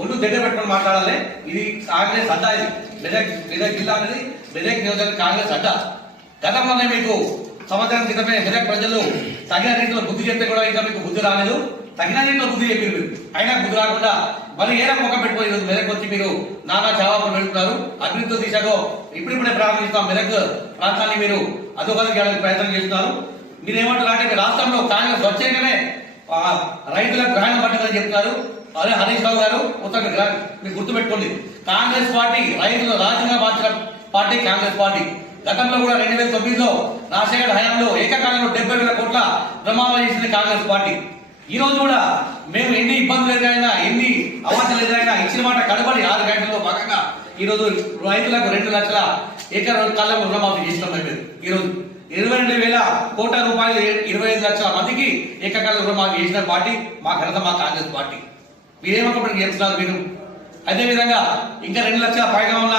ఒళ్ళు దగ్గర పెట్టుకొని మాట్లాడాలి. ఇది కాంగ్రెస్ అడ్డా, ఇది మెదక్ జిల్లా అనేది మెదక్ నియోజకవర్గ కాంగ్రెస్ అడ్డా. గతంలోనే మీకు సంవత్సరం క్రితమే మెదక్ ప్రజలు తగిన రీతిలో బుద్ధి చెప్తే కూడా ఇంకా మీకు బుద్ధి రాలేదు. తగిన రీతిలో బుద్ధి చెప్పారు మీరు, అయినా బుద్ధి రాకుండా మరి ఏ రకం పెట్టుకుని ఈరోజు మెదక్ వచ్చి మీరు నానా జవాబులు పెడుతున్నారు. అభివృద్ధి దిశలో ఇప్పుడిప్పుడే ప్రారంభిస్తాం మెదక్ ప్రాంతాన్ని మీరు అధోగతికి ప్రయత్నం చేస్తున్నారు. మీరు ఏమంటారు అంటే రాష్ట్రంలో కాంగ్రెస్ వచ్చేకనే రైతులకు గ్రహణం పట్టిందని చెప్తున్నారు. అదే హరీష్ రావు గారు ఉత్తర మీరు గుర్తుపెట్టుకోండి, కాంగ్రెస్ పార్టీ రైతులు రాజుగా మార్చిన పార్టీ కాంగ్రెస్ పార్టీ. గతంలో కూడా 2009లో రాజశేఖర్ హయాంలో ఏకకాలంలో 70,000 కోట్ల ప్రమాణం చేసింది కాంగ్రెస్ పార్టీ. ఈ రోజు కూడా మేము ఎన్ని ఇబ్బందులు ఎదురైనా ఎన్ని అవాంఛలు ఎదురైనా ఇచ్చిన మాట కడబడి 6 గంటల్లో భాగంగా ఈ రోజు రైతులకు 2 లక్షల ఏకకాలంలో రుణమాఫీ చేసినాం. మేము ఈ రోజు 22,000 కోట్ల రూపాయలు 25 లక్షల మందికి ఏకకాల రుణమాఫీ చేసిన పార్టీ మా ఘనత మా కాంగ్రెస్ పార్టీ. మీరేమొకటి చేస్తున్నారు మీరు. అదేవిధంగా ఇంకా 2 లక్షల పైగా ఉన్న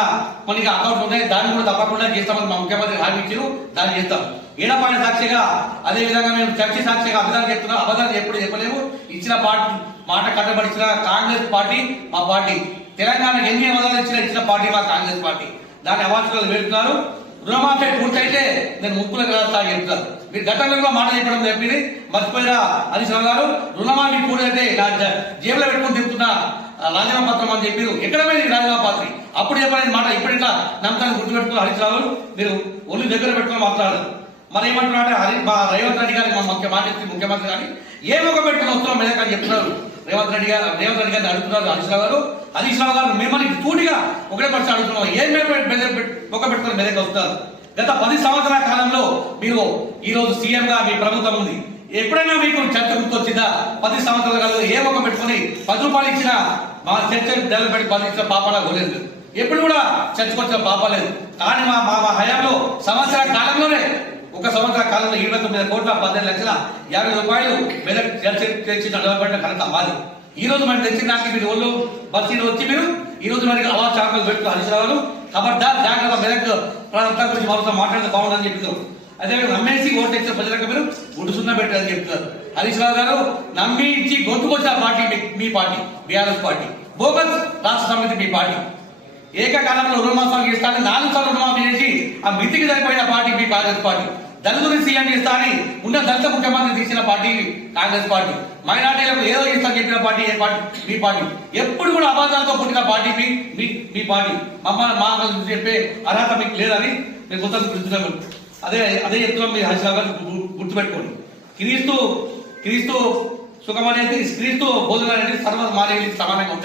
కొన్ని అకౌంట్లు ఉన్నాయి, దాన్ని కూడా తప్పకుండా చేస్తామని మా ముఖ్యమంత్రి హామీ ఇచ్చారు, దాన్ని చేస్తాం. ఏడపాయల సాక్షిగా అదేవిధంగా మేము చర్చి సాక్షిగా అబద్ధాలు చెప్తున్నాం. అబద్ధాలు ఎప్పుడు చెప్పలేము. ఇచ్చిన మాట కట్టబడిచిన కాంగ్రెస్ పార్టీ మా పార్టీ. తెలంగాణకు ఎన్ని అబద్ధాలు ఇచ్చిన పార్టీ మా కాంగ్రెస్ పార్టీ. దాన్ని అవార్డులు పెడుతున్నారు. రుణమాఫీ పూర్తయితే నేను ముక్కులకు రాస్తా చెప్తారు. మీరు గతంలో మాట చెప్పడం చెప్పింది మర్చిపోయినా హరీష్ రావు గారు. రుణమాఫీ పూర్తయితే జేబులో పెట్టుకుని చెప్తున్నా రాజీనామా పత్రం అని చెప్పారు. ఎక్కడ పోయింది రాజీనామా పత్రం? అప్పుడు చెప్పలేదు మాట ఇప్పుడు ఇట్లా నమ్మకాన్ని గుర్తుపెట్టుకుని హరీష్ రావు మీరు ఒళ్ళు దగ్గర పెట్టుకుని మాట్లాడారు. మరి ఏమంటున్నారంటే మా రేవంత్ రెడ్డి గారికి మా ముఖ్యమంత్రి గారిని ఏ మొక్క పెట్టుకుని వస్తున్నాం మెదక్ అని చెప్తున్నారు. రేవంత్ రెడ్డి గారిని అడుగుతున్నారు హరీష్ రావు గారు మిమ్మల్ని తూటిగా ఒకటే పరిస్థితి అడుగుతున్నాం. ఏం మొక్క పెట్టుకుని మెదక్ వస్తున్నారు? గత 10 సంవత్సరాల కాలంలో మీరు ఈ రోజు సీఎం గా మీ ప్రభుత్వం ఉంది. ఎప్పుడైనా మీకు చర్చ గుర్తొచ్చిందా? 10 సంవత్సరాల కాలంలో ఏ మొక్క పెట్టుకుని 10 రూపాయలు ఇచ్చిన మా చర్చ డెవలప్మెంట్ 10 ఇచ్చిన పాపాలా పోలేదు. ఎప్పుడు కూడా చర్చకు వచ్చిన పాపలేదు. కానీ మా హయాంలో సంవత్సరాల కాలంలోనే 1 సంవత్సర కాలంలో 29 కోట్ల 15 లక్షల 50 రూపాయలు మెదక్ చర్చ డెవలప్మెంట్ కనుక మాది. ఈ రోజు మనం తెచ్చిన దానికి మీరు ఒళ్ళు బస్సీలు వచ్చి మీరు ఈ రోజు మనకి అవార్డు చాకలు పెట్టుకుని హరీష్ రావు ఖబర్దార్ జాగ్రత్త మెదక్ ప్రాంతం గురించి మరోసారి మాట్లాడితే బాగుందని చెప్తున్నారు. అదేవిధంగా నమ్మేసి ఓటు తెచ్చిన ప్రజలకు మీరు గుడ్డు సున్నా పెట్టారని చెప్తున్నారు. హరీష్ రావు గారు నమ్మి ఇచ్చి గొంతుకొచ్చిన పార్టీ మీ పార్టీ బీఆర్ఎస్ పార్టీ. బోగస్ రాష్ట్ర సమితి మీ పార్టీ. ఏకకాలంలో రుణమాఫీ ఇస్తానని 4 సార్లు రుణమాఫీ చేసి ఆ మితికి సరిపోయిన పార్టీ మీ కాంగ్రెస్ పార్టీ. దళితులు సీఎం ఇస్తానని ఉన్న దళిత ముఖ్యమంత్రి తీసిన పార్టీ కాంగ్రెస్ పార్టీ. మైనార్టీలకు ఏదో ఇస్తాను చెప్పిన పార్టీ ఏ పార్టీ? మీ పార్టీ. ఎప్పుడు కూడా అబద్ధాలతో పుట్టిన పార్టీ మీ పార్టీ. మా చెప్పే అర్హత మీకు లేదని మేము గుర్తున్నాము. అదే చెప్తున్నాం. మీరు హరీష్ రావు గారు గుర్తుపెట్టుకోండి. క్రీస్తు సుఖం అనేది క్రీస్తు బోధన అనేది సర్వ మానవులకి సమానంగా ఉంటాయి.